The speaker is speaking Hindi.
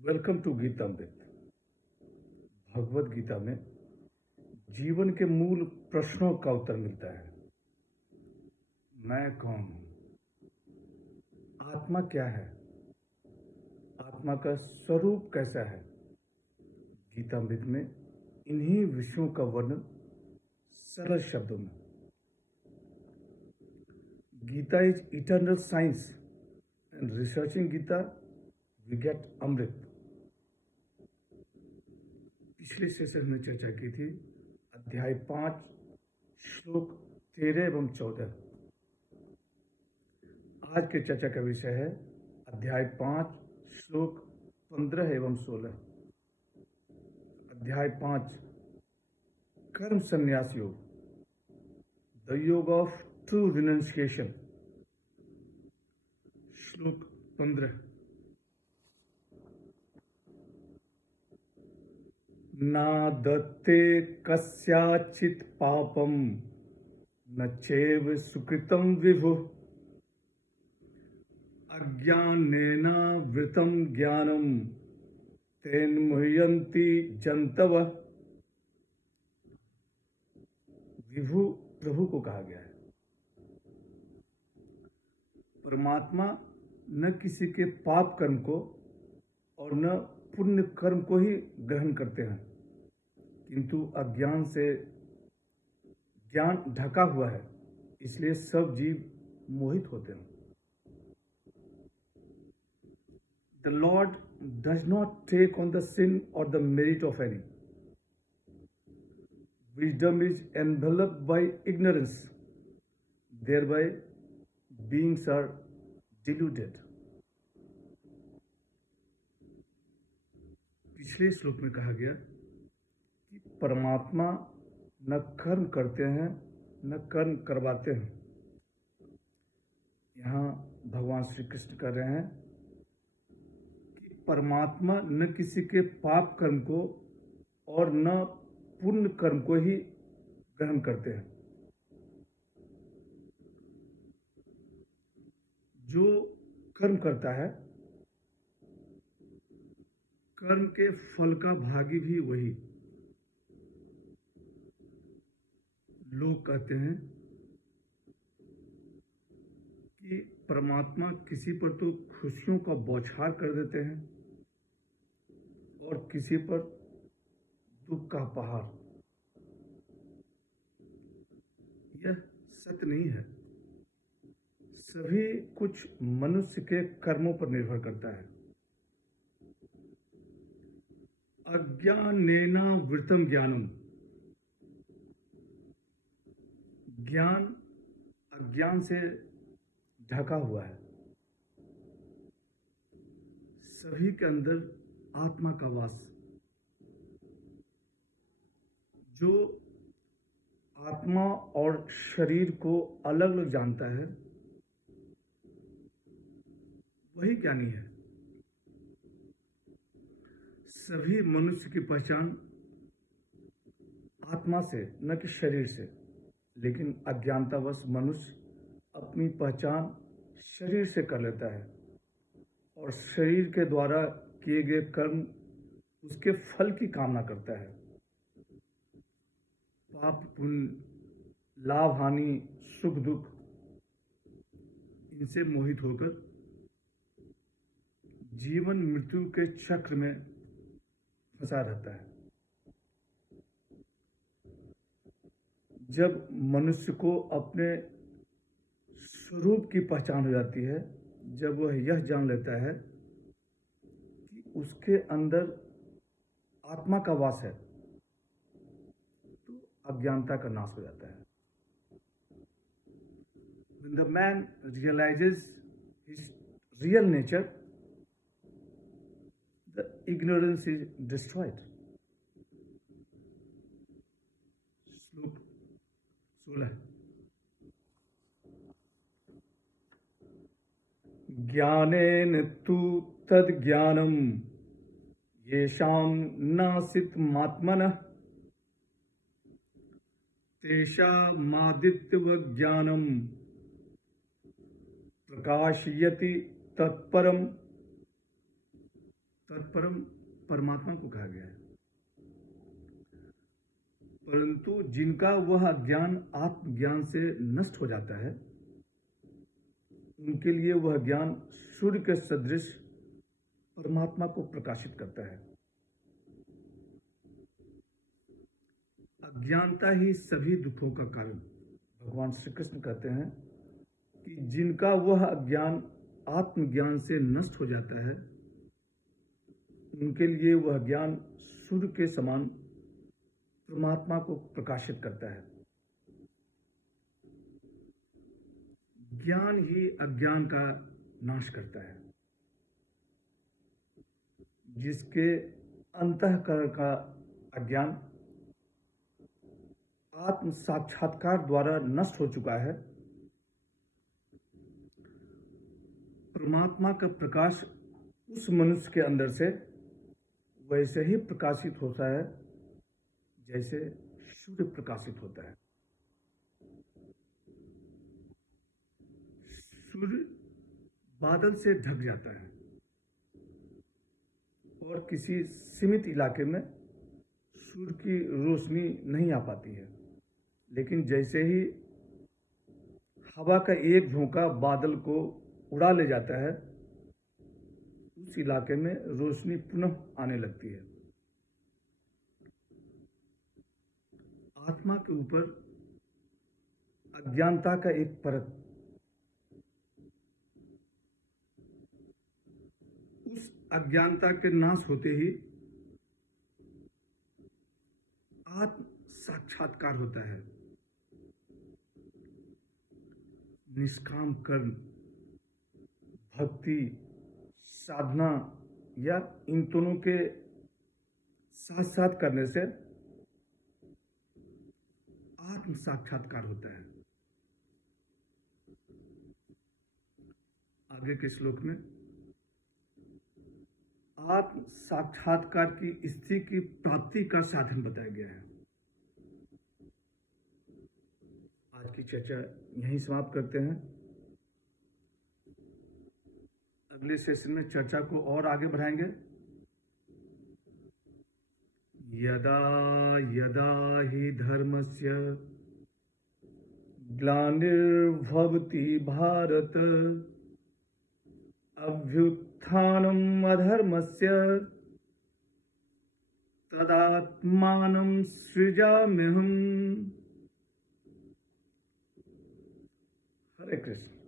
Welcome to Geetamrit. भगवत गीता में जीवन के मूल प्रश्नों का उत्तर मिलता है। मैं कौन हूँ? आत्मा क्या है? आत्मा का स्वरूप कैसा है? गीतामृत में इन्हीं विषयों का वर्णन सरल शब्दों में। Gita is eternal science and researching Gita we get amrit. पिछले सेशन में चर्चा की थी अध्याय 5 श्लोक 13 एवं 14। आज के चर्चा का विषय है अध्याय 5 श्लोक 15 एवं 16। अध्याय 5 कर्म संन्यास योग, द योग ऑफ ट्रू रिनंसिएशन। श्लोक 15। ना दत्ते कस्याचित् पापम न चैव सुकृतं विभु अज्ञानेनावृतं ज्ञानं तेन मुह्यन्ति जन्तवः। विभु प्रभु को कहा गया है। परमात्मा न किसी के पाप कर्म को और न पुण्य कर्म को ही ग्रहण करते हैं, किंतु अज्ञान से ज्ञान ढका हुआ है, इसलिए सब जीव मोहित होते हैं। The Lord does not take on the sin or the merit of any. Wisdom is enveloped by ignorance, thereby beings are deluded. पिछले श्लोक में कहा गया कि परमात्मा न कर्म करते हैं न कर्म करवाते हैं। यहाँ भगवान श्री कृष्ण कर रहे हैं कि परमात्मा न किसी के पाप कर्म को और न पुण्य कर्म को ही ग्रहण करते हैं। जो कर्म करता है, कर्म के फल का भागी भी वही। लोग कहते हैं कि परमात्मा किसी पर तो खुशियों का बौछार कर देते हैं और किसी पर दुख का पहाड़। यह सत्य नहीं है। सभी कुछ मनुष्य के कर्मों पर निर्भर करता है। अज्ञानेनावृतं ज्ञानम, ज्ञान अज्ञान से ढका हुआ है। सभी के अंदर आत्मा का वास, जो आत्मा और शरीर को अलग अलग जानता है वही ज्ञानी है। सभी मनुष्य की पहचान आत्मा से न कि शरीर से, लेकिन अज्ञानतावश मनुष्य अपनी पहचान शरीर से कर लेता है और शरीर के द्वारा किए गए कर्म उसके फल की कामना करता है। पाप पुण्य, लाभ हानि, सुख दुख, इनसे मोहित होकर जीवन मृत्यु के चक्र में फंसा रहता है। जब मनुष्य को अपने स्वरूप की पहचान हो जाती है, जब वह यह जान लेता है कि उसके अंदर आत्मा का वास है, तो अज्ञानता का नाश हो जाता है। When the man realizes his real nature, the ignorance is destroyed. श्लोक 16। ज्ञानेन तु तद ज्ञानम येषां नासितमात्मनः तेषामादित्यवज्ञानम प्रकाशयति तत्परम तत्परम परमात्मा को कहा गया है। परंतु जिनका वह ज्ञान आत्मज्ञान से नष्ट हो जाता है, उनके लिए वह ज्ञान सूर्य के सदृश परमात्मा को प्रकाशित करता है। अज्ञानता ही सभी दुखों का कारण। भगवान श्री कृष्ण कहते हैं कि जिनका वह ज्ञान आत्मज्ञान से नष्ट हो जाता है, उनके लिए वह ज्ञान सूर्य के समान परमात्मा को प्रकाशित करता है। ज्ञान ही अज्ञान का नाश करता है। जिसके अंतःकरण का अज्ञान आत्म साक्षात्कार द्वारा नष्ट हो चुका है, परमात्मा का प्रकाश उस मनुष्य के अंदर से वैसे ही प्रकाशित होता है जैसे सूर्य प्रकाशित होता है। सूर्य बादल से ढक जाता है और किसी सीमित इलाके में सूर्य की रोशनी नहीं आ पाती है, लेकिन जैसे ही हवा का एक झोंका बादल को उड़ा ले जाता है, उस इलाके में रोशनी पुनः आने लगती है। आत्मा के ऊपर अज्ञानता का एक परत, उस अज्ञानता के नाश होते ही आत्म साक्षात्कार होता है। निष्काम कर्म, भक्ति, साधना या इन दोनों के साथ साथ करने से आत्म साक्षात्कार होता है। आगे के श्लोक में आत्म साक्षात्कार की स्थिति की प्राप्ति का साधन बताया गया है। आज की चर्चा यहीं समाप्त करते हैं। अगले सेशन में चर्चा को और आगे बढ़ाएंगे। यदा यदा हि धर्मस्य ग्लानिर्भवति भारत अभ्युत्थानम् अधर्मस्य तदात्मानं सृजाम्यहम्। हरे कृष्ण।